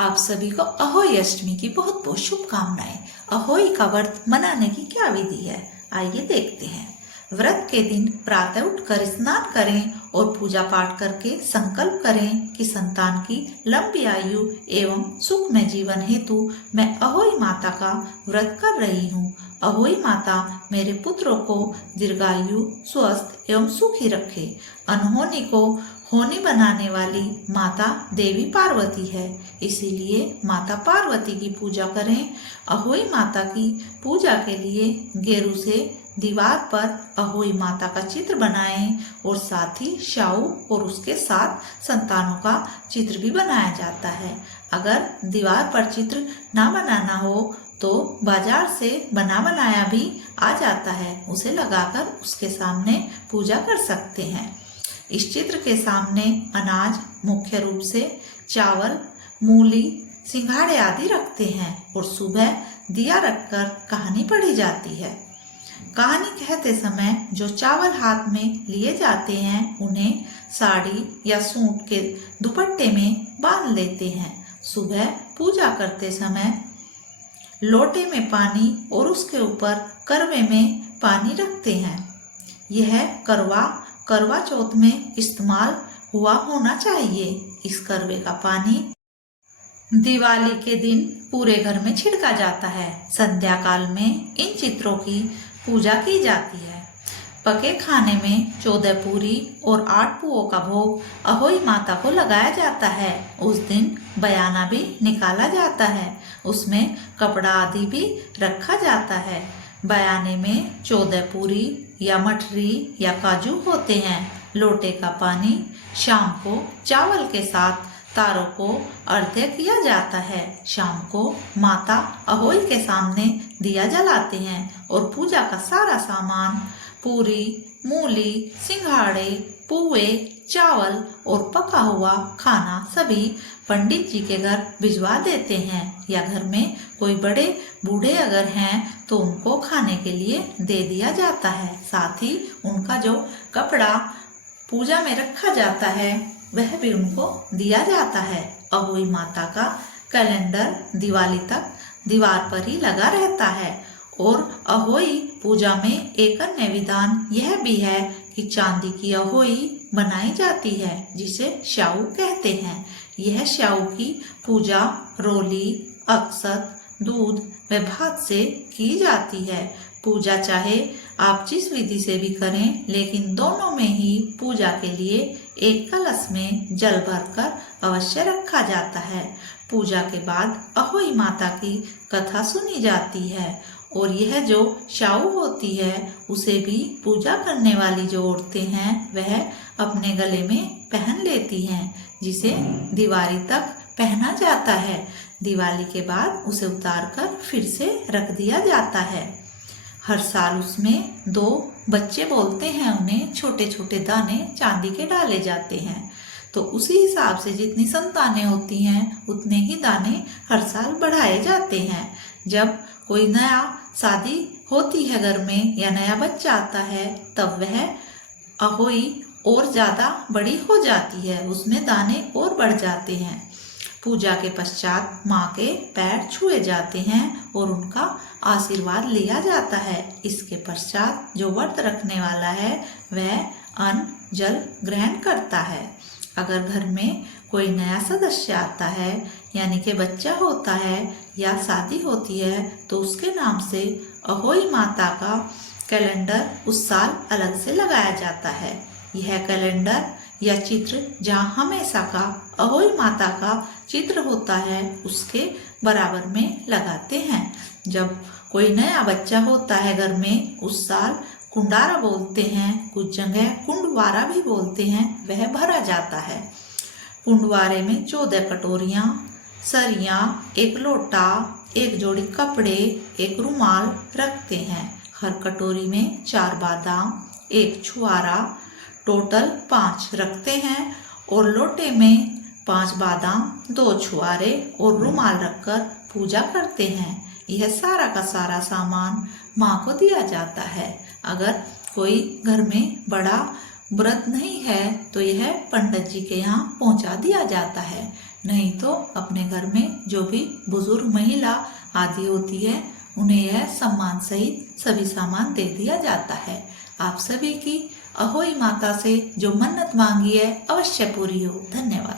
आप सभी को अहोई अष्टमी की बहुत बहुत शुभकामनाएं। अहोई का व्रत मनाने की क्या विधि है, आइए देखते हैं। व्रत के दिन प्रातः उठकर स्नान करें और पूजा पाठ करके संकल्प करें कि संतान की लंबी आयु एवं सुखमय जीवन हेतु मैं अहोई माता का व्रत कर रही हूँ। अहोई माता मेरे पुत्रों को दीर्घायु, स्वस्थ एवं सुखी रखे। अनहोनी को होनी बनाने वाली माता देवी पार्वती है, इसीलिए माता पार्वती की पूजा करें। अहोई माता की पूजा के लिए गेरू से दीवार पर अहोई माता का चित्र बनाएं और साथ ही शाऊ और उसके साथ संतानों का चित्र भी बनाया जाता है। अगर दीवार पर चित्र ना बनाना हो तो बाजार से बना बनाया भी आ जाता है, उसे लगाकर उसके सामने पूजा कर सकते हैं। इस चित्र के सामने अनाज, मुख्य रूप से चावल, मूली, सिंघाड़े आदि रखते हैं और सुबह दिया रखकर कहानी पढ़ी जाती है। कहानी कहते समय जो चावल हाथ में लिए जाते हैं उन्हें साड़ी या सूट के दुपट्टे में बांध लेते हैं। सुबह पूजा करते समय लोटे में पानी और उसके ऊपर करवे में पानी रखते हैं। यह करवा चौथ में इस्तेमाल हुआ होना चाहिए। इस करवे का पानी दिवाली के दिन पूरे घर में छिड़का जाता है। संध्या काल में इन चित्रों की पूजा की जाती है। पके खाने में 14 पूरी और 8 पुओं का भोग अहोई माता को लगाया जाता है। उस दिन बयाना भी निकाला जाता है, उसमें कपड़ा आदि भी रखा जाता है। बयाने में 14 पूरी या मठरी या काजू होते हैं। लोटे का पानी शाम को चावल के साथ तारों को अर्घ्य किया जाता है। शाम को माता अहोई के सामने दिया जलाते हैं और पूजा का सारा सामान पूरी, मूली, सिंघाड़े, पुए, चावल और पका हुआ खाना सभी पंडित जी के घर भिजवा देते हैं, या घर में कोई बड़े बूढ़े अगर हैं तो उनको खाने के लिए दे दिया जाता है। साथ ही उनका जो कपड़ा पूजा में रखा जाता है वह भी उनको दिया जाता है। अहोई माता का कैलेंडर दिवाली तक दीवार पर ही लगा रहता है। और अहोई पूजा में एक अन्य विधान यह भी है कि चांदी की अहोई बनाई जाती है, जिसे शाऊ कहते हैं। यह शाऊ की पूजा रोली, अक्षत, दूध व भात से की जाती है। पूजा चाहे आप जिस विधि से भी करें, लेकिन दोनों में ही पूजा के लिए एक कलश में जल भरकर अवश्य रखा जाता है। पूजा के बाद अहोई माता की कथा सुनी जाती है और यह जो शाऊ होती है उसे भी पूजा करने वाली जो औरतें हैं वह अपने गले में पहन लेती हैं, जिसे दिवाली तक पहना जाता है। दिवाली के बाद उसे उतारकर फिर से रख दिया जाता है। हर साल उसमें 2 बच्चे बोलते हैं, उन्हें छोटे छोटे दाने चांदी के डाले जाते हैं। तो उसी हिसाब से जितनी संतानें होती हैं उतने ही दाने हर साल बढ़ाए जाते हैं। जब कोई नया शादी होती है घर में या नया बच्चा आता है तब वह अहोई और ज्यादा बड़ी हो जाती है, उसमें दाने और बढ़ जाते हैं। पूजा के पश्चात माँ के पैर छुए जाते हैं और उनका आशीर्वाद लिया जाता है। इसके पश्चात जो व्रत रखने वाला है वह अन्न जल ग्रहण करता है। अगर घर में कोई नया सदस्य आता है, यानी कि बच्चा होता है या शादी होती है, तो उसके नाम से अहोई माता का कैलेंडर उस साल अलग से लगाया जाता है। यह कैलेंडर या चित्र जहाँ हमेशा का अहोई माता का चित्र होता है उसके बराबर में लगाते हैं। जब कोई नया बच्चा होता है घर में, उस साल कुंडारा बोलते हैं, कुछ जगह कुंडवारा भी बोलते हैं, वह भरा जाता है। कुंडवारे में 14 कटोरियाँ, सरियाँ, एक लोटा, एक जोड़ी कपड़े, एक रुमाल रखते हैं। हर कटोरी में 4 बादाम, एक छुआरा, टोटल 5 रखते हैं और लोटे में 5 बादाम, 2 छुआरे और रुमाल रखकर पूजा करते हैं। यह सारा का सारा सामान माँ को दिया जाता है। अगर कोई घर में बड़ा व्रत नहीं है तो यह पंडित जी के यहाँ पहुँचा दिया जाता है। नहीं तो अपने घर में जो भी बुजुर्ग महिला आदि होती है उन्हें यह सम्मान सहित सभी सामान दे दिया जाता है। आप सभी की अहोई माता से जो मन्नत मांगी है अवश्य पूरी हो। धन्यवाद।